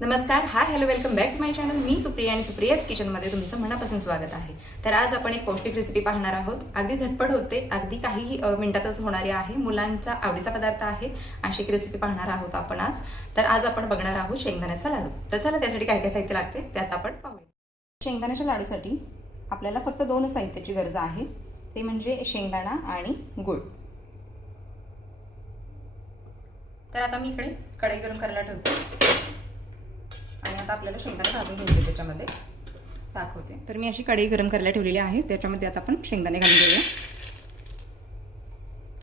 नमस्कार, hi, hello, welcome back to my channel. मी सुप्रिया आणि सुप्रियाज किचनमध्ये तुमचं मनापासून स्वागत आहे. तर आज आपण एक पौष्टिक रेसिपी पाहणार आहोत. अगदी झटपट होते, अगदी काही मिनिटातच होणारी आहे. मुलांचा आवडीचा पदार्थ आहे. अशी एक रेसिपी पाहणार आहोत आपण आज. तर आज आपण बघणार आहोत शेंगदाण्याचा लाडू. तर चला त्यासाठी काय काय साहित्य लागते त्यात आपण पाहूया. शेंगदाण्याच्या लाडूसाठी आपल्याला फक्त 2 साहित्याची गरज आहे. ते म्हणजे शेंगदाणा आणि गूळ. तर आता मी इकडे कढई गरम करायला ठेवते आणि आता आपल्याला शेंगदाणे भाजून घ्यायचे. त्याच्यामध्ये दाखवते. तर मी अशी कढई गरम करायला ठेवलेली आहे. त्याच्यामध्ये आता आपण शेंगदाणे घालून घेऊया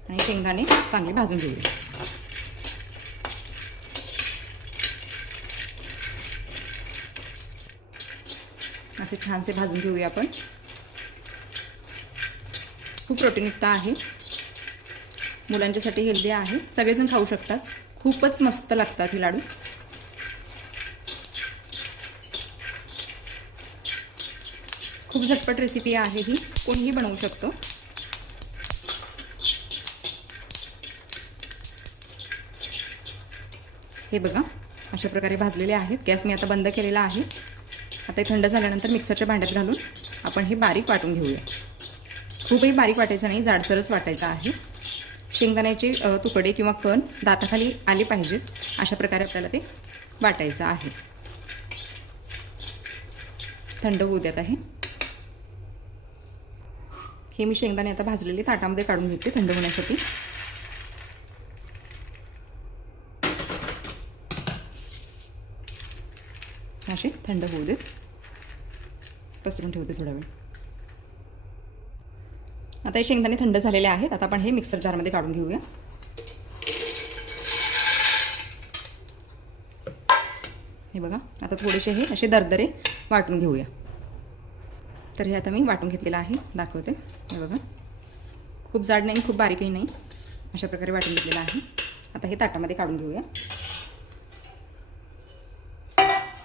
आणि शेंगदाणे चांगले भाजून घेऊया. असे छानसे भाजून घेऊया आपण. खूप प्रोटीनयुक्त आहे, मुलांच्यासाठी हेल्दी आहे, सगळेजण खाऊ शकतात. खूपच मस्त लागतात हे लाडू. खूप झटपट रेसिपी आहे ही, कोणीही बनवू शकतो. हे बघा, अशा प्रकारे भाजलेले आहेत. गॅस मी आता बंद केलेला आहे. आता हे थंड झाल्यानंतर मिक्सरच्या भांड्यात घालून आपण हे बारीक वाटून घेऊया. खूपही बारीक वाटायचं नाही, जाडसरच वाटायचं आहे. शेंगदाण्याचे तुकडे किंवा कण दाताखाली आले पाहिजेत, अशा प्रकारे आपल्याला ते वाटायचं आहे. थंड होऊ द्यात आहे. हे मी शेंगदाणे आता भाजलेले ताटामध्ये काढून घेते थंड होण्यासाठी. असे थंड होऊ देत. पसरून ठेवते थोडा वेळ. आता हे शेंगदाणे थंड झालेले आहेत. आता आपण हे मिक्सर जारमध्ये काढून घेऊया. हे बघा, आता थोडेसे हे असे दरदरे वाटून घेऊया. तर हे आता मी वाटून घेतलेलं आहे, दाखवते. हे बघा, खूप जाड नाही, खूप बारीकही नाही, अशा प्रकारे वाटून घेतलेलं आहे. आता हे ताटामध्ये काढून घेऊया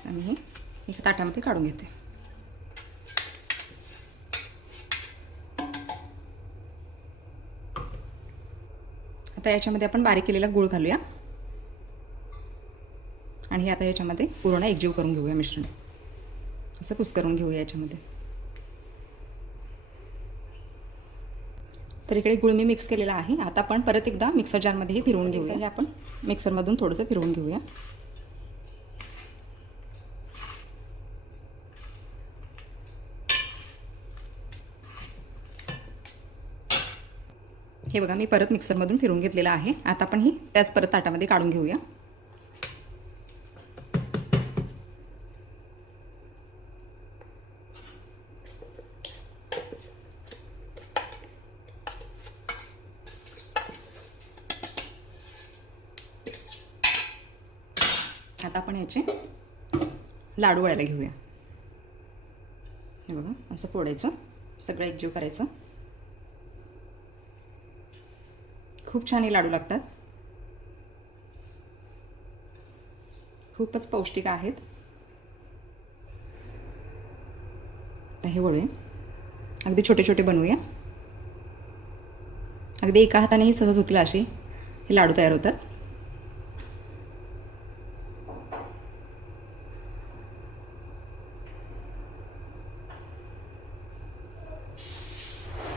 आणि हे एका ताटामध्ये काढून घेते. आता याच्यामध्ये आपण बारीक केलेला गूळ घालूया आणि हे आता याच्यामध्ये पूर्ण एकजीव करून घेऊया. मिश्रण असं कुस्करून घेऊया याच्यामध्ये. तर इकडे गूळ मी मिक्स केलेला आहे. आता आपण परत एकदा मिक्सर जारमध्ये हे फिरवून घेऊया. हे आपण मिक्सरमधून थोडंसं फिरवून घेऊया. हे बघा, मी परत मिक्सरमधून फिरवून घेतलेलं आहे. आता आपण ही त्याच परत ताटामध्ये काढून घेऊया. आता आपण याचे लाडू वळायला घेऊया. हे बघा, असं फोडायचं, सगळं एकजीव करायचं. खूप छान हे लाडू लागतात. खूपच पौष्टिक आहेत. हे वळूया. अगदी छोटे छोटे बनवूया. अगदी एका हातानेही सहज होतील असे हे लाडू तयार होतात.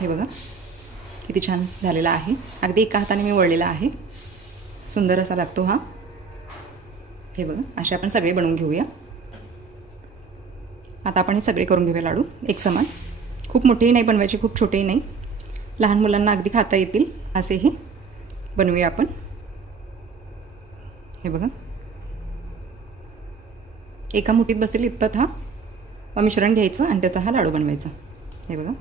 हे बघा, किती छान झालेला आहे. अगदी एका हाताने मी वळलेला आहे. सुंदर असा लागतो हा. हे बघा, असे आपण सगळे बनवून घेऊया. आता आपण हे सगळे करून घेऊया लाडू एक समान. खूप मोठेही नाही बनवायचे, खूप छोटेही नाही. लहान मुलांना अगदी खाता येतील असेही बनवूया आपण. हे बघा, एका मुठीत बसेल इतपत हा मिश्रण घ्यायचं आणि त्याचा हा लाडू बनवायचा. हे बघा,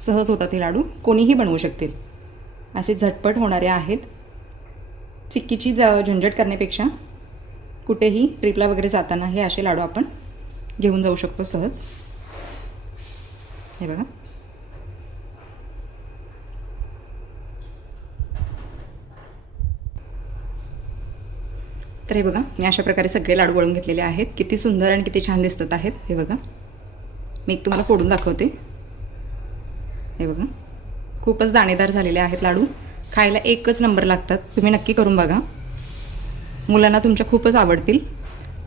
सहज होतात हे लाडू, कोणीही बनवू शकतील. असे झटपट होणारे आहेत. चिक्कीची झंझट करण्यापेक्षा कुठेही ट्रिपला वगैरे जाताना हे असे लाडू आपण घेऊन जाऊ शकतो सहज. हे बघा, तर हे बघा, मी अशा प्रकारे सगळे लाडू वळून घेतलेले आहेत. किती सुंदर आणि किती छान दिसत आहेत. हे बघा, मी एक तुम्हाला फोडून दाखवते. हे बघा, खूपच दाणेदार झालेले आहेत लाडू खायला एकच नंबर लागतात. तुम्ही नक्की करून बघा. मुलांना तुमच्या खूपच आवडतील.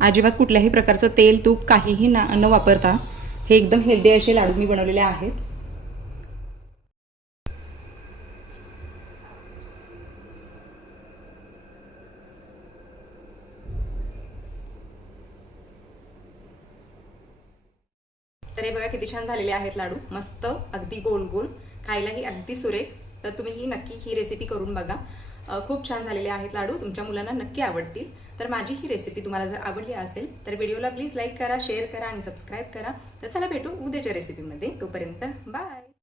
अजिबात कुठल्याही प्रकारचं तेल तूप काहीही न वापरता हे एकदम हेल्दी असे लाडू मी बनवलेले आहेत. तर हे बघा किती छान झालेले आहेत लाडू. मस्त अगदी गोल गोल, खायलाही अगदी सुरेख. तर तुम्ही ही रेसिपी करून बघा. खूप छान झालेले आहेत लाडू. तुमच्या मुलांना नक्की आवडतील. तर माझी ही रेसिपी तुम्हाला जर आवडली असेल तर व्हिडिओला प्लीज लाईक करा, शेअर करा आणि सबस्क्राईब करा. तर चला भेटू उद्याच्या रेसिपीमध्ये. तोपर्यंत बाय.